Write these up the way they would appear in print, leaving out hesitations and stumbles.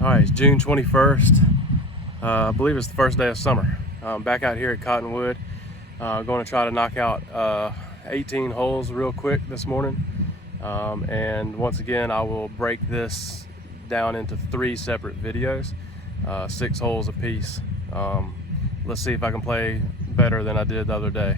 All right, it's June 21st. I believe it's the first day of summer. I'm back out here at Cottonwood. Going to try to knock out 18 holes real quick this morning. And once again, I will break this down into 3 separate videos, 6 holes apiece. Let's see if I can play better than I did the other day,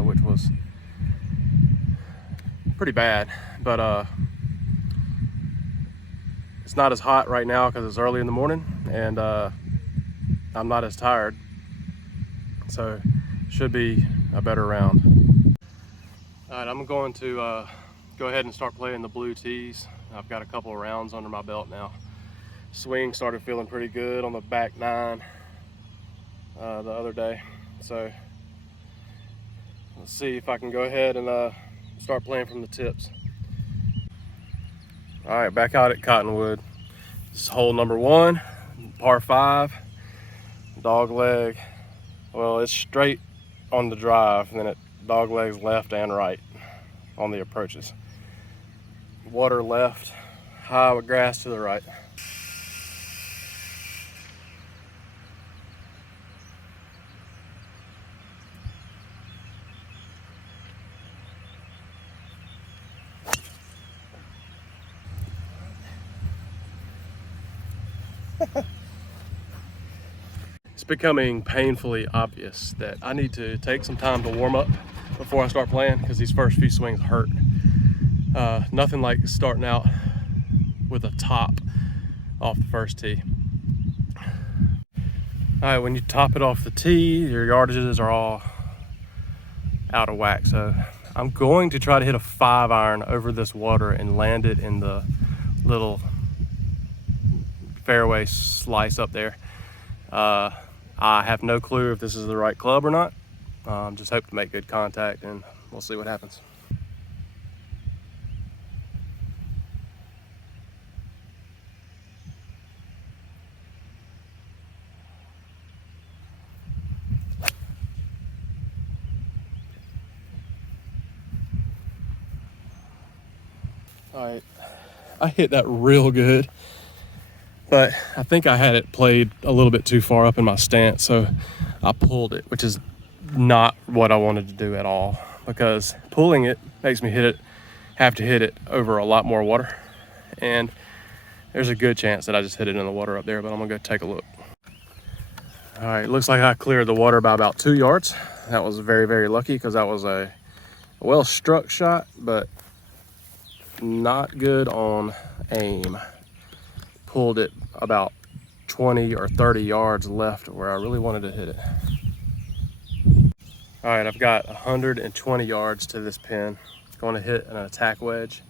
which was pretty bad. But it's not as hot right now because it's early in the morning, and I'm not as tired, so should be a better round. All right, I'm going to go ahead and start playing the blue tees. I've got a couple of rounds under my belt now. Swing started feeling pretty good on the back 9 the other day, so let's see if I can go ahead and start playing from the tips. All right, back out at Cottonwood. This is hole number 1, par 5, dog leg. Well, it's straight on the drive, and then it dog legs left and right on the approaches. Water left, high with grass to the right. It's becoming painfully obvious that I need to take some time to warm up before I start playing, because these first few swings hurt. Nothing like starting out with a top off the first tee. All right, when you top it off the tee, your yardages are all out of whack. So I'm going to try to hit a 5-iron over this water and land it in the little fairway slice up there. I have no clue if this is the right club or not. Just hope to make good contact, and we'll see what happens. All right, I hit that real good, but I think I had it played a little bit too far up in my stance, so I pulled it, which is not what I wanted to do at all, because pulling it makes me have to hit it over a lot more water, and there's a good chance that I just hit it in the water up there, but I'm gonna go take a look. All right, looks like I cleared the water by about 2 yards. That was very, very lucky, because that was a well-struck shot, but not good on aim. Pulled it about 20 or 30 yards left where I really wanted to hit it. All right, I've got 120 yards to this pin. Going to hit an attack wedge.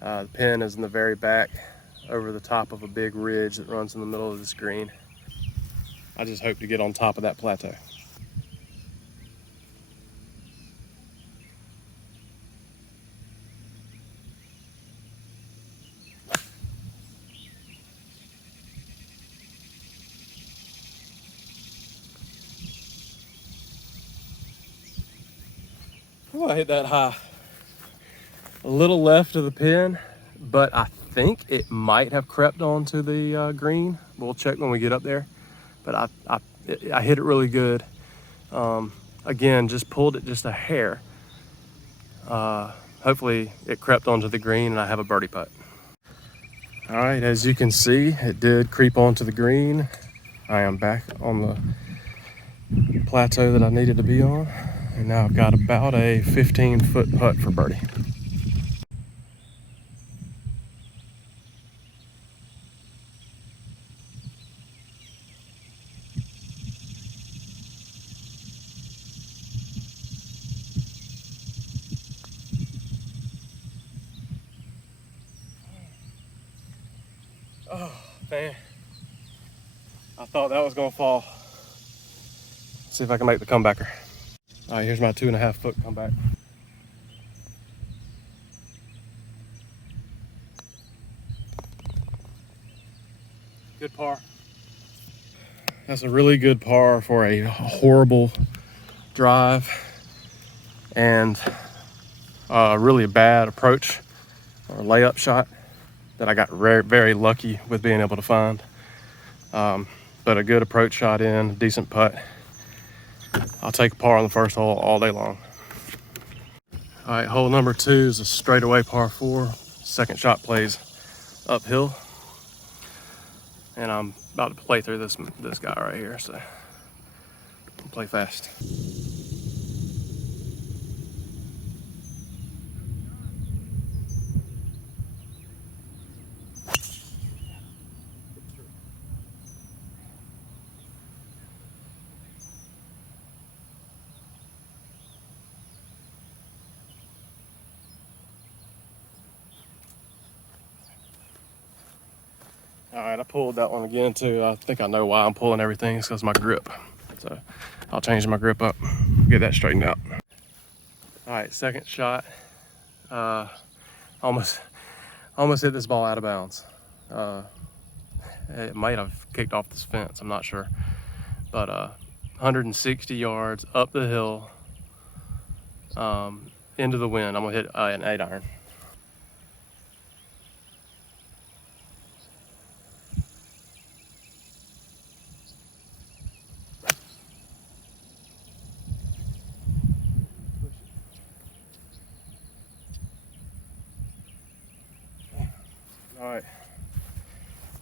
The pin is in the very back, over the top of a big ridge that runs in the middle of this green. I just hope to get on top of that plateau. Oh, I hit that high. A little left of the pin, but I think it might have crept onto the green. We'll check when we get up there. But I hit it really good. Again, just pulled it just a hair. Hopefully it crept onto the green and I have a birdie putt. All right, as you can see, it did creep onto the green. I am back on the plateau that I needed to be on. And now I've got about a 15-foot putt for birdie. Oh, man. I thought that was gonna fall. Let's see if I can make the comebacker. All right, here's my 2.5-foot comeback. Good par. That's a really good par for a horrible drive and a really bad approach or layup shot that I got very, very lucky with being able to find. But a good approach shot in, a decent putt. I'll take a par on the first hole all day long. All right, hole number 2 is a straightaway par 4. Second shot plays uphill, and I'm about to play through this guy right here, so I'll play fast. All right, I pulled that one again too. I think I know why I'm pulling everything. It's because of my grip. So I'll change my grip up, get that straightened out. All right, second shot. Almost hit this ball out of bounds. It might have kicked off this fence, I'm not sure. But 160 yards up the hill, into the wind. I'm gonna hit an 8-iron. All right,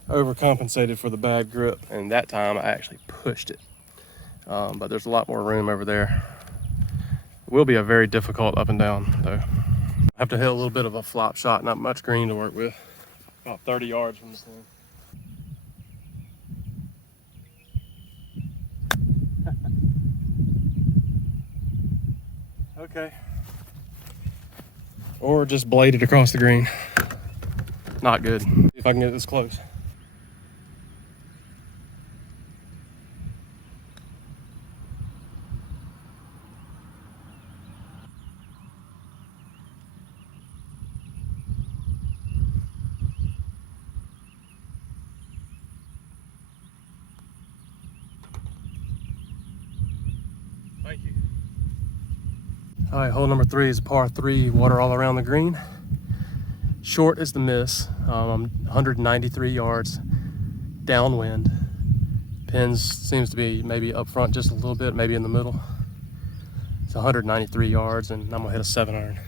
overcompensated for the bad grip, and that time I actually pushed it. But there's a lot more room over there. It will be a very difficult up and down though. I have to hit a little bit of a flop shot, not much green to work with. About 30 yards from this thing. Okay. Or just bladed across the green. Not good. If I can get this close. Thank you. All right, hole number 3 is a par 3, water all around the green. Short is the miss. I'm 193 yards downwind. Pins seems to be maybe up front just a little bit, maybe in the middle. It's 193 yards, and I'm gonna hit a 7-iron.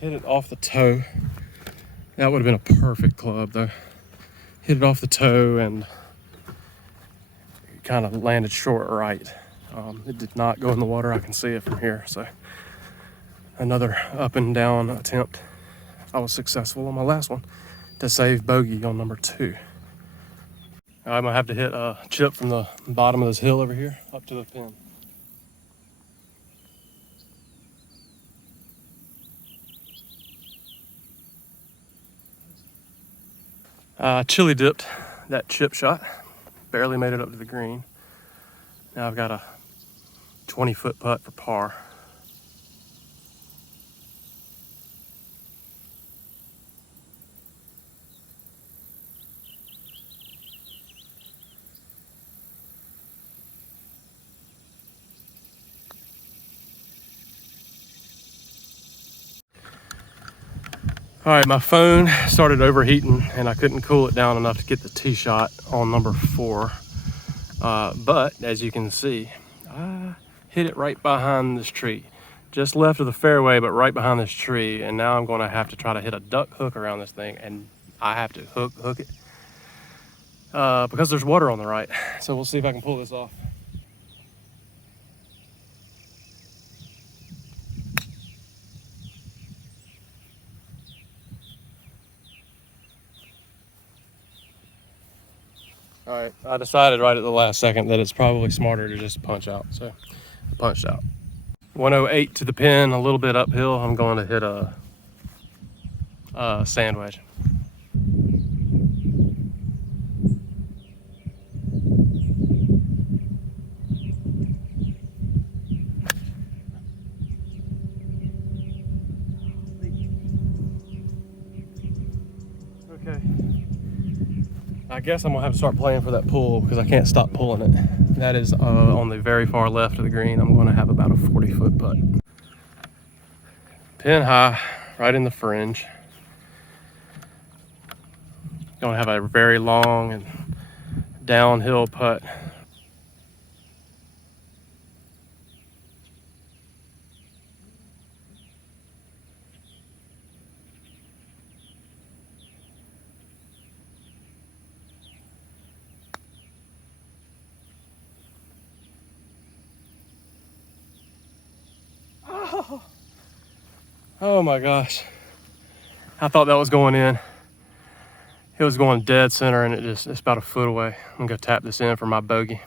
Hit it off the toe. That would have been a perfect club though. Hit it off the toe and kind of landed short right. It did not go in the water. I can see it from here. So another up and down attempt. I was successful on my last one to save bogey on number 2. I'm gonna have to hit a chip from the bottom of this hill over here up to the pin. Chili dipped that chip shot, barely made it up to the green. Now I've got a 20-foot putt for par. All right, my phone started overheating and I couldn't cool it down enough to get the tee shot on number 4. But as you can see, I hit it right behind this tree. Just left of the fairway, but right behind this tree. And now I'm gonna have to try to hit a duck hook around this thing, and I have to hook it because there's water on the right. So we'll see if I can pull this off. All right, I decided right at the last second that it's probably smarter to just punch out, so I punched out. 108 to the pin, a little bit uphill. I'm going to hit a, sand wedge. guess I'm gonna have to start playing for that pull because I can't stop pulling it. That is on the very far left of the green. I'm gonna have about a 40-foot putt. Pin high, right in the fringe. Gonna have a very long and downhill putt. Oh my gosh. I thought that was going in. It was going dead center and it's about a foot away. I'm gonna tap this in for my bogey.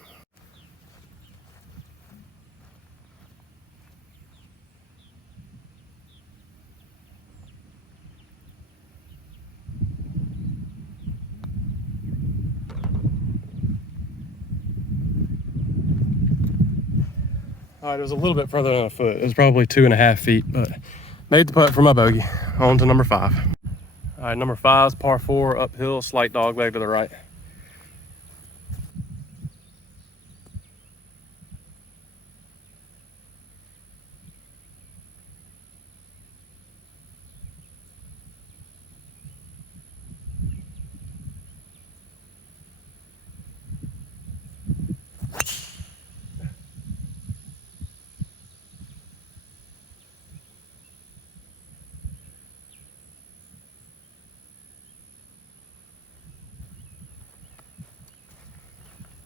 All right, it was a little bit further than a foot. It was probably 2.5 feet, but made the putt for my bogey. On to number 5. All right, number 5 is par 4, uphill, slight dog leg to the right.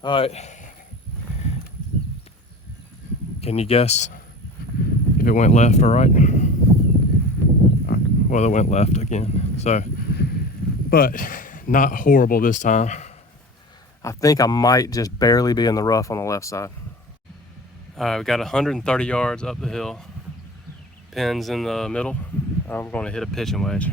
All right. Can you guess if it went left or right? Well, it went left again. So, but not horrible this time. I think I might just barely be in the rough on the left side. All right, we got 130 yards up the hill. Pins in the middle. I'm going to hit a pitching wedge.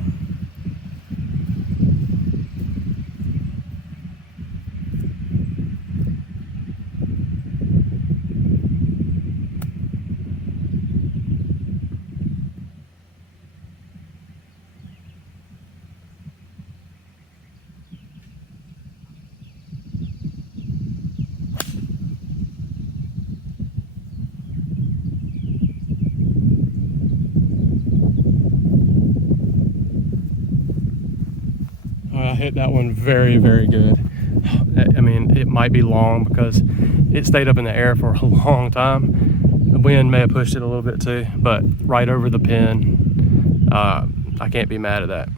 I hit that one very, very good. I mean, it might be long because it stayed up in the air for a long time. The wind may have pushed it a little bit too, but right over the pin. I can't be mad at that.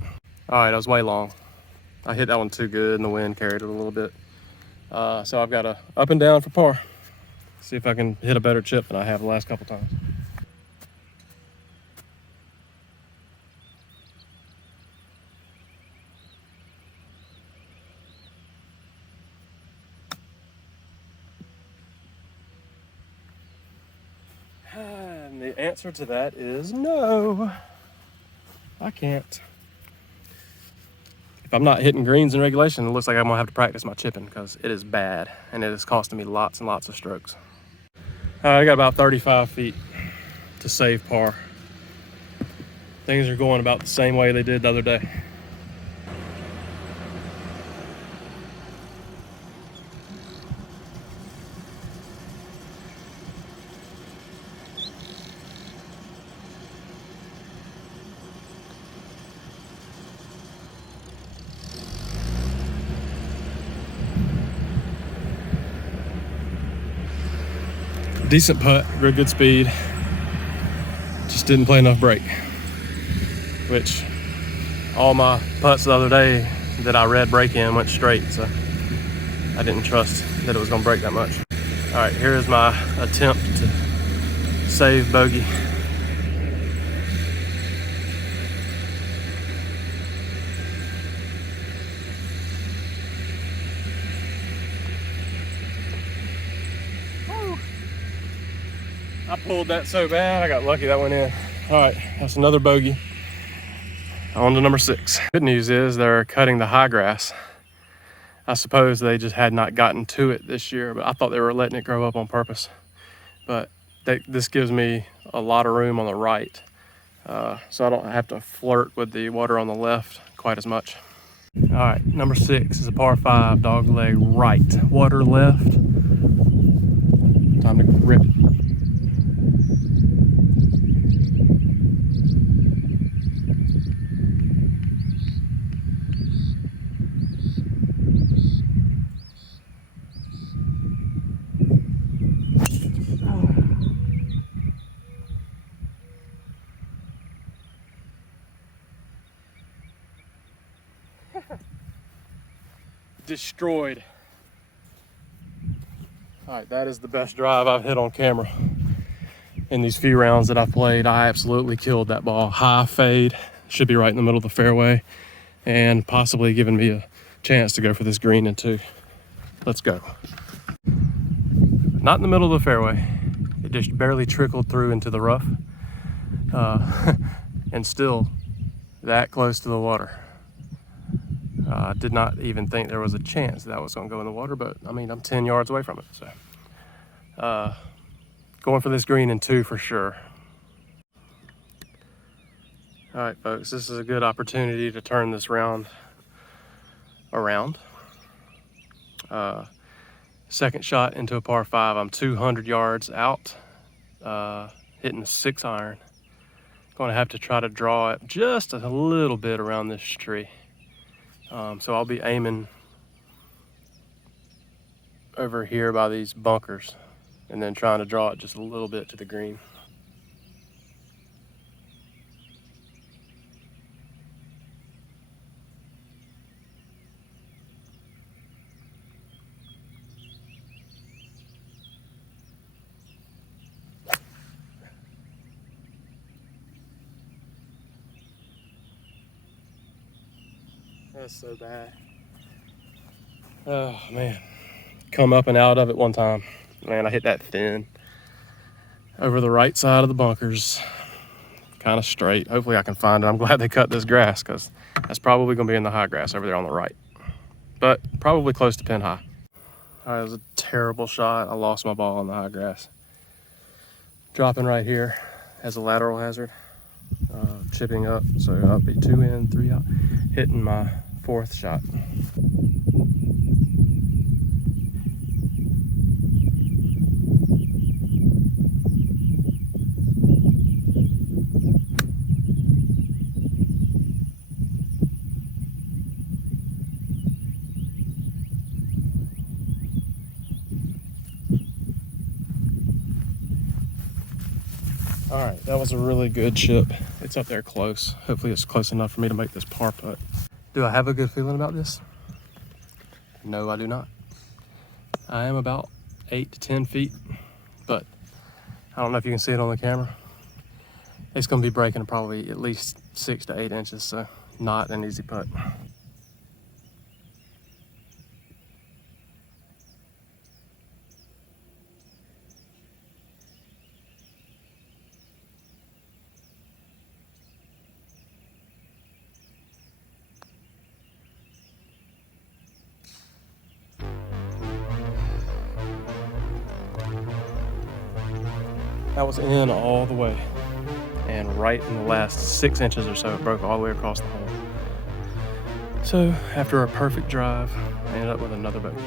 All right, I was way long. I hit that one too good and the wind carried it a little bit. So I've got a up and down for par. See if I can hit a better chip than I have the last couple times. And the answer to that is no. I can't. If I'm not hitting greens in regulation, it looks like I'm gonna have to practice my chipping because it is bad and it is costing me lots and lots of strokes. I got about 35 feet to save par. Things are going about the same way they did the other day. Decent putt, real good speed. Just didn't play enough break. Which all my putts the other day that I read break in went straight, so I didn't trust that it was gonna break that much. All right, here's my attempt to save bogey. I pulled that so bad, I got lucky that went in. All right, that's another bogey. On to number 6. Good news is they're cutting the high grass. I suppose they just had not gotten to it this year, but I thought they were letting it grow up on purpose. But this gives me a lot of room on the right, so I don't have to flirt with the water on the left quite as much. All right, number 6 is a par 5, dog leg right, water left. Time to rip it. Destroyed. All right, that is the best drive I've hit on camera in these few rounds that I've played. I absolutely killed that ball. High fade, should be right in the middle of the fairway, and possibly giving me a chance to go for this green in 2. Let's go. Not in the middle of the fairway. It just barely trickled through into the rough, and still that close to the water. I did not even think there was a chance that was going to go in the water, but I mean, I'm 10 yards away from it. So going for this green in 2 for sure. All right, folks, this is a good opportunity to turn this round around. Second shot into a par 5. I'm 200 yards out, hitting a 6 iron. Going to have to try to draw it just a little bit around this tree. So I'll be aiming over here by these bunkers and then trying to draw it just a little bit to the green. That's so bad. Oh man, come up and out of it one time. Man, I hit that thin over the right side of the bunkers, kind of straight. Hopefully I can find it. I'm glad they cut this grass because that's probably gonna be in the high grass over there on the right, but probably close to pin high. All right, it was a terrible shot. I lost my ball on the high grass. Dropping right here as a lateral hazard, chipping up, so I'll be 2 in, 3 out, hitting my 4th shot. All right, that was a really good chip. It's up there close. Hopefully it's close enough for me to make this par putt. Do I have a good feeling about this? No, I do not. I am about 8 to 10 feet, but I don't know if you can see it on the camera. It's gonna be breaking probably at least 6 to 8 inches, so not an easy putt. That was in all the way, and right in the last 6 inches or so, it broke all the way across the hole. So after a perfect drive, I ended up with another bogey.